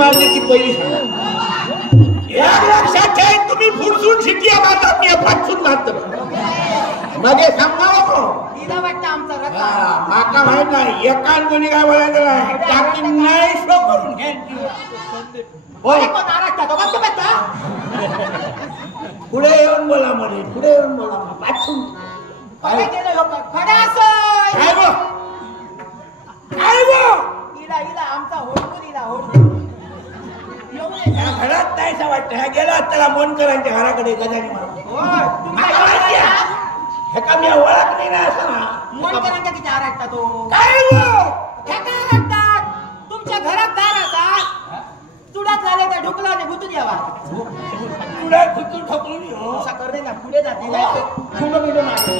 मारली ती पहिली सांगा एक लक्षात ठेव तुम्ही फुडसून शिटिया मारतात मी फाटसून मारतो मध्ये सांगणार नको तिला वाटतं आमचा रत्ता माका माहित नाही एकान कोणी काय बोलायचं नाही टाकी नाही शो करून घ्यायची होय कोण नाराज तो बघ बेटा पुढे येऊन बोला म्हणे पुढे येऊन बोला फाटसून काय केलं लोक खडा असोय काय गो काय गो इला आमचा होडकून इला होडकून ह्या घरात नाहीसा वाटतं ह्या गेला त्याला मोनकरांच्या घराकडे गजानी मारून ह्याका मी ओळख नाही ना असं ना मोनकरांच्या किती आरडता तो काय गो ह्याका आरडतात तुमच्या घरात दार असा चुडात झाले तर ढुकला आणि गुतून यावा तुला गुतून ठोकून येऊ असा करणे ना पुढे जाते नाही खूप मिळून आले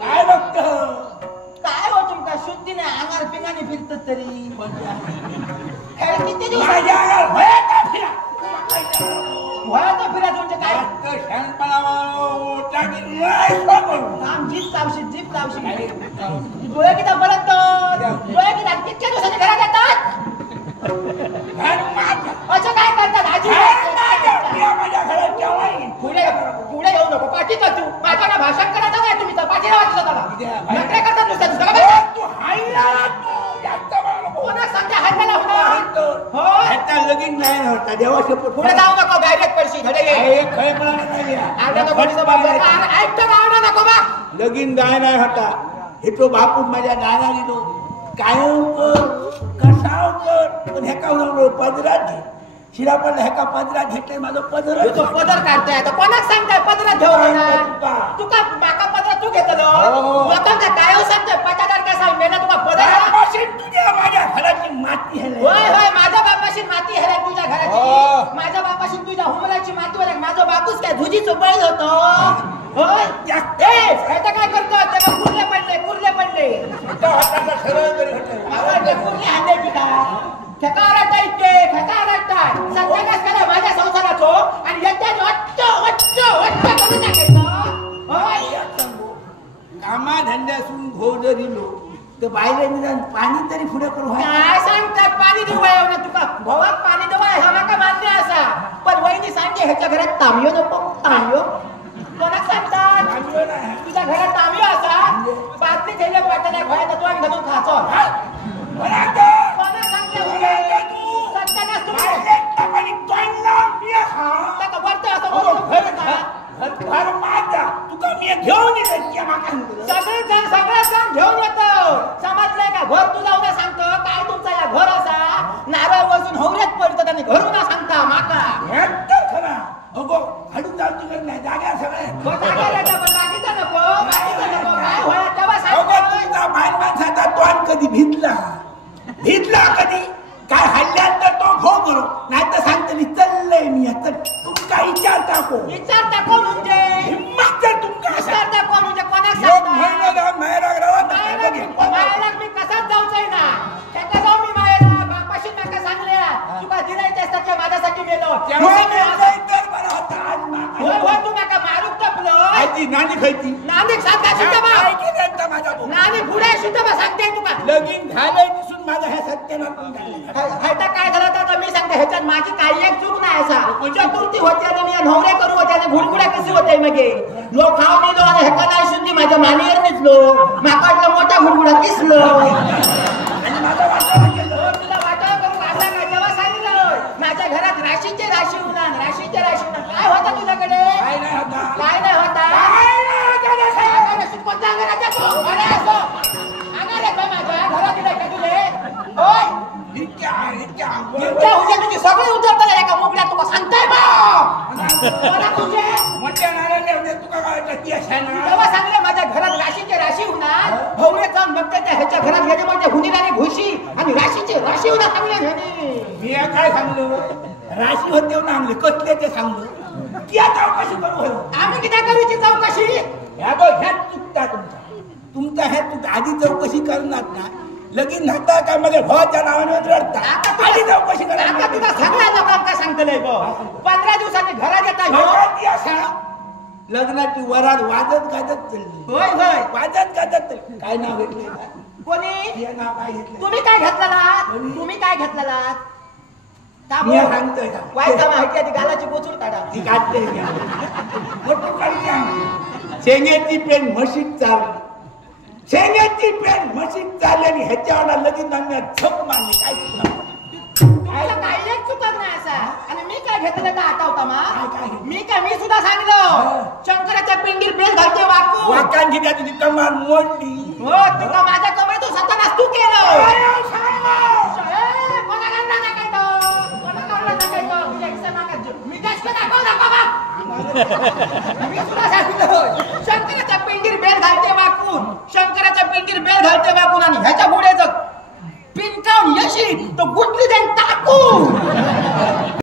काय बघतो काय हो तुमका शुद्धी नाही अंगार पिंगाने फिरतात तरी किती दिवस वयाचा फिरा तुमचे काय जीप चावशी डोळे किती परत डोळे किती कितक्या दिवसाच्या घरात येतात असं काय करतात आजी पुढे येऊ नको पाठीत तू माझ्या भाषण करायचं नाही तुम्ही तर पाठीला वाचलं त्याला नखरे करतात लगीन नाही होता देवाशी पुढे जाऊ नको डायरेक्ट पैसे लगीन गाय नाही होता हे तो बापू माझ्या दाना दिलो कायम कर कसाव कर पण ह्याका पदरात घे शिरा पण ह्याका पदरात घेतले माझं पदर तो पदर काढताय आता कोणाक सांगताय पदरात घेऊन तुका माका पदर तू घेतलो लोकांका काय सांगतोय पटादार काय सांग मेला तुका पदर तुझ्या माझ्या घराची माती आहे होय होय माझ्या बापाशी माती आहे तुझ्या घराची माझ्या बापाशी तुझ्या हुमलाची माती वर माझा बापूस काय धुजी चोपळत होतो होय आता काय करतो त्याला कुर्ले पडले सरळ करी कुर्ले हाणले की काय सत्यानाश करा माझ्या संसाराचो आणि कामा धंद्यासून घोर जरी लो तर बायले निदान पाणी तरी पुढे करू काय सांगतात पाणी देऊ ना तुका भवात पाणी देऊ हा नका मान्य असा पण वहिनी सांगते ह्याच्या घरात तांबियो नको तांबियो कोणाक सांगतात तुझ्या घरात तांबियो असा बातमी ठेवल्या पाठवल्या भयात तू आणि घालून खाचो कोणाक सांगते घेऊन येतो समजलंय का घर तुला उद्या सांगतो काय तुमचा या घर असा नारळ वजून हवऱ्यात पडतो आणि घरून ना सांगता माका खरा अगो हडून जाऊ तुझं नाही जाग्या सगळे बाकीचा नको काय होय तेव्हा सांगतो माणसाचा तोंड कधी भिजला कधी काय हल्ल्यात तर तो घो करू नाही तर सांगतो चललंय मी आता तुमका विचारता कोण म्हणजे हिम्मत तर तुमका विचारता कोण म्हणजे कोणाक मायराग मी कसाच जाऊचंय ना त्याका जाऊ मी मायराग बापाशी नका सांगल्या तुका दिलाय त्यासाठी माझ्यासाठी मेलो तू नका मारूक टपलो नानी खायची नानी नानी पुढे सुद्धा सांगते तुका लगीन झालंय दिसून माझं ह्या सत्यानाश काय झालं तर मी सांगते ह्याच्यात माझी काही एक चूक नाही असा चतुर्थी होते आणि मी नवरे करू होते आणि घुडघुड्या कशी होते मग लोक खाऊ नेलो आणि ह्याका नाही शुद्धी माझ्या मानेवर निचलो माकाडला मोठा घुडघुडा किसलो आणि माझा वाटावा केलं तुला वाटावा करून आता काय तेव्हा सांगितलं माझ्या घरात राशीचे राशी उन्हान राशीचे राशी काय होता तुझ्याकडे काय नाही होता कोणत्या घराच्या तुझी सगळे उतरता एका मोकळ्या तुका सांगताय तेव्हा सांगले माझ्या घरात राशीचे राशी होणार राशी उद्या सांगले घरी मी काय सांगलो राशी होते नांगले कसले ते सांगलो क्या चौकशी करू होय आम्ही किती करूची चौकशी ह्या गो ह्यात चुकता तुमचा ह्यात चुकता आधी चौकशी करणार ना लगीन नव्हता का मग भावाच्या नावाने रडता आधी चौकशी करा आता तुला सगळ्या लोकांका सांगतलंय गो 15 दिवसांनी घरात येता हो लग्नाची वराड वाजत गाजत चालली होय होय वाजत गाजत काय नाव घेतलं कोणी हे नाव काय घेतलं तुम्ही काय घेतलेला तुम्ही काय घेतलेला मी सांगतोय का वायचा माहिती आधी गालाची बोचून काढा ती काढते मोठं काढते शेंगेची पेन म्हशीत चालली शेंगेची पेन म्हशीत चालली आणि ह्याच्यावर लगीन आणण्यात झप मारली काय तुला काही एक चुकत नाही असा आणि मी काय घेतलं का आठवता मा मी सुद्धा सांगितलं शंकराच्या पिंडीत बेल घालते वाकू वाकांची त्या तुझी कमाल मोडली हो तुका माझ्या कमाई तू सतानाच तू केलं शंकराच्या पिंडीत बेल घालते वाकून शंकराच्या पिंडीत बेल घालते वाकून